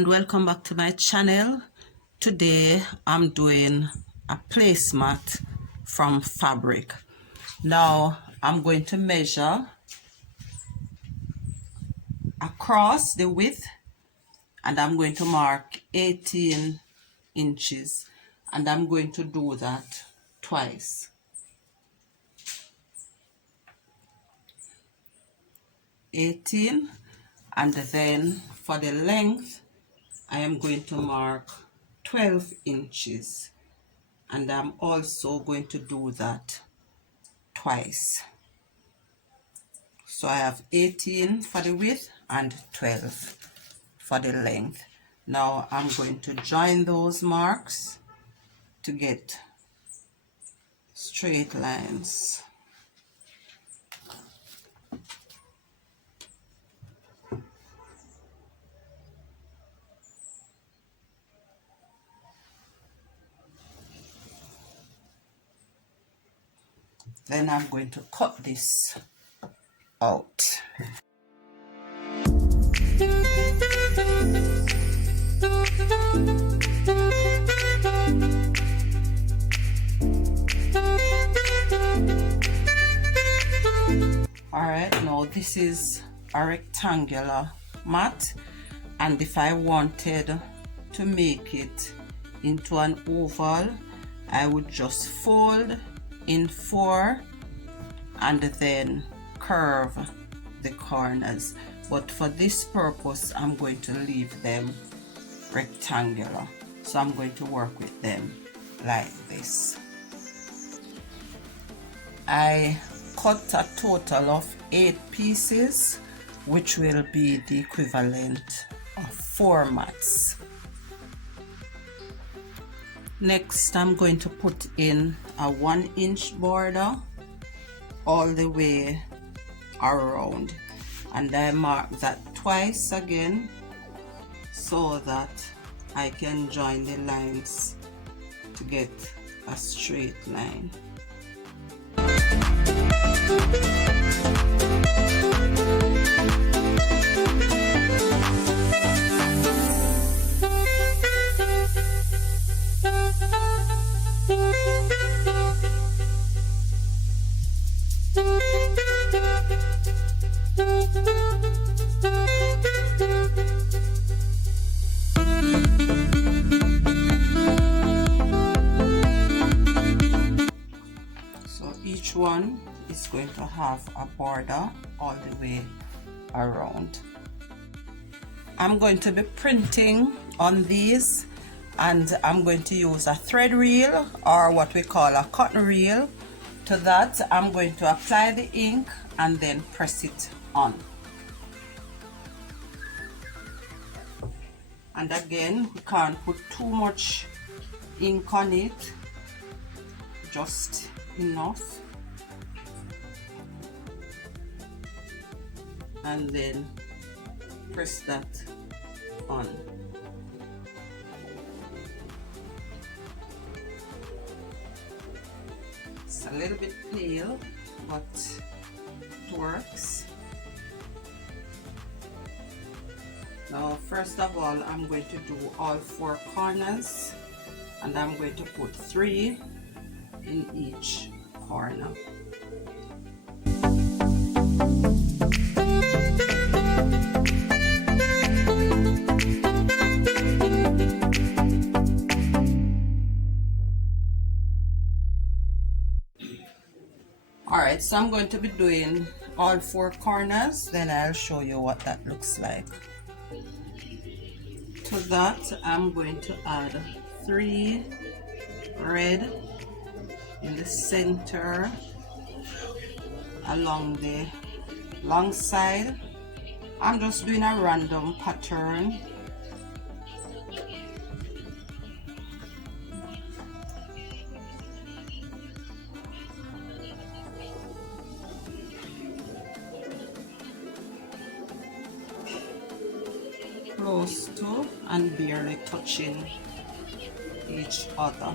and welcome back to my channel. Today I'm doing a placemat from fabric. Now I'm going to measure across the width and I'm going to mark 18 inches, and I'm going to do that twice. And then for the length I am going to mark 12 inches, and I'm also going to do that twice. So I have 18 for the width and 12 for the length. Now I'm going to join those marks to get straight lines. Then I'm going to cut this out. Alright, now this is a rectangular mat, and if I wanted to make it into an oval, I would just fold in 4 and then curve the corners, but for this purpose I'm going to leave them rectangular, so I'm going to work with them like this. I cut a total of 8 pieces, which will be the equivalent of 4 mats. Next, I'm going to put in a 1-inch border all the way around, and I mark that twice again so that I can join the lines to get a straight line. Each one is going to have a border all the way around. I'm going to be printing on these, and I'm going to use a thread reel, or what we call a cotton reel. To that I'm going to apply the ink and then press it on. And again, we can't put too much ink on it, just enough, and then press that on. It's a little bit pale, but it works. Now first of all, I'm going to do all 4 corners, and I'm going to put 3 in each corner. Alright, so I'm going to be doing all 4 corners, then I'll show you what that looks like. To that I'm going to add 3 red in the center along the long side. I'm just doing a random pattern. Close to and barely touching each other.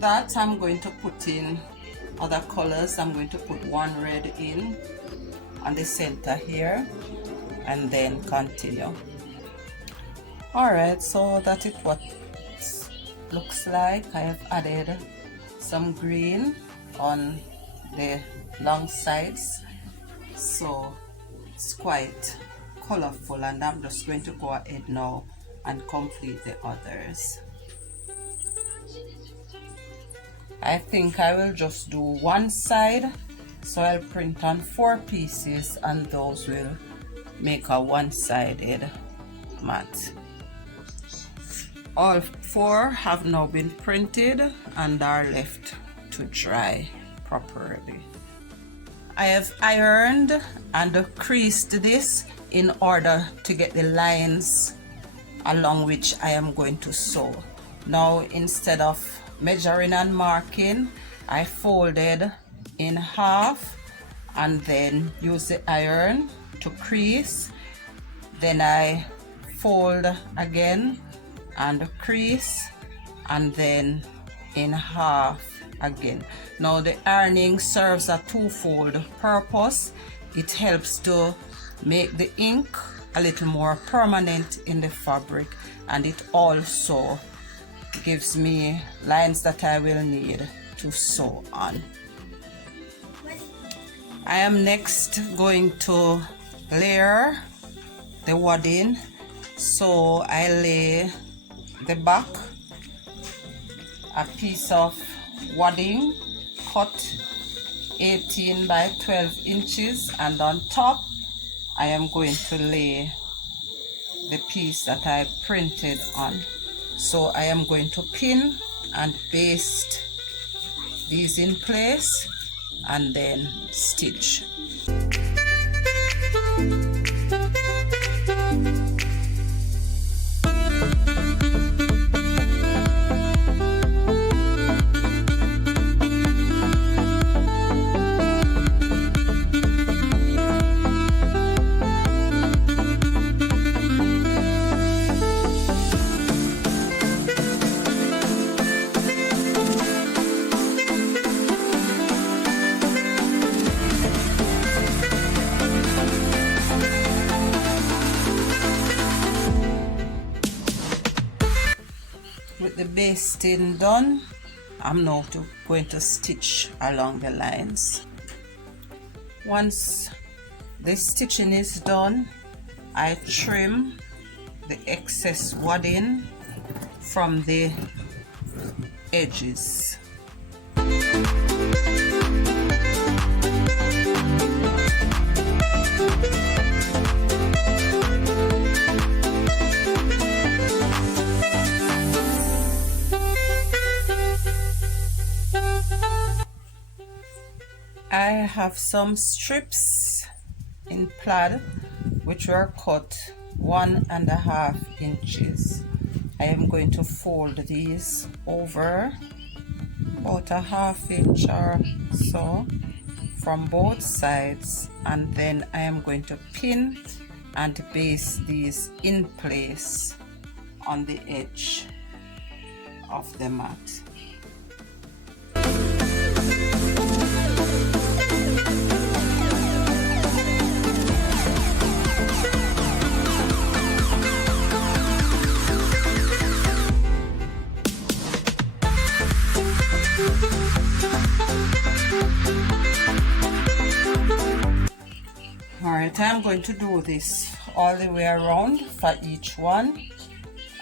that, I'm going to put in other colors. I'm going to put one red in on the center here and then continue. Alright, so that is what it looks like. I have added some green on the long sides, so it's quite colorful, and I'm just going to go ahead now and complete the others. I think I will just do one side, so I'll print on 4 pieces and those will make a one-sided mat. All 4 have now been printed and are left to dry properly. I have ironed and creased this in order to get the lines along which I am going to sew. Now, instead of measuring and marking, I folded in half and then use the iron to crease. Then I fold again and crease, and then in half again. Now the ironing serves a twofold purpose. It helps to make the ink a little more permanent in the fabric, and it also gives me lines that I will need to sew on. I am next going to layer the wadding, so I lay the back, a piece of wadding cut 18 by 12 inches, and on top I am going to lay the piece that I printed on. So I am going to pin and baste these in place and then stitch. With the basting done, I'm now going to stitch along the lines. Once the stitching is done, I trim the excess wadding from the edges. I have some strips in plaid which were cut 1.5 inches. I am going to fold these over about a 1/2 inch or so from both sides, and then I am going to pin and baste these in place on the edge of the mat. Alright, I'm going to do this all the way around for each one,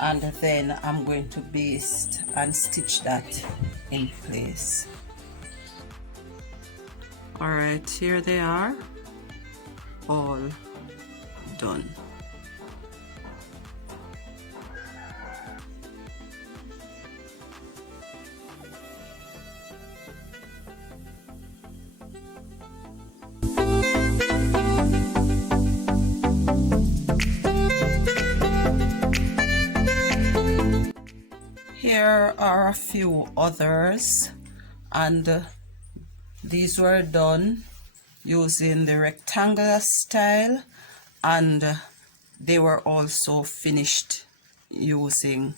and then I'm going to baste and stitch that in place. Alright, here they are, all done. Here are a few others, and these were done using the rectangular style, and they were also finished using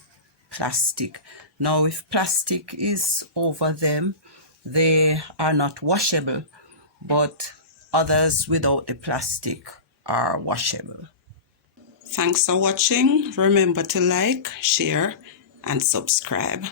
plastic. Now if plastic is over them, they are not washable, but others without the plastic are washable. Thanks for watching. Remember to like, share, and subscribe.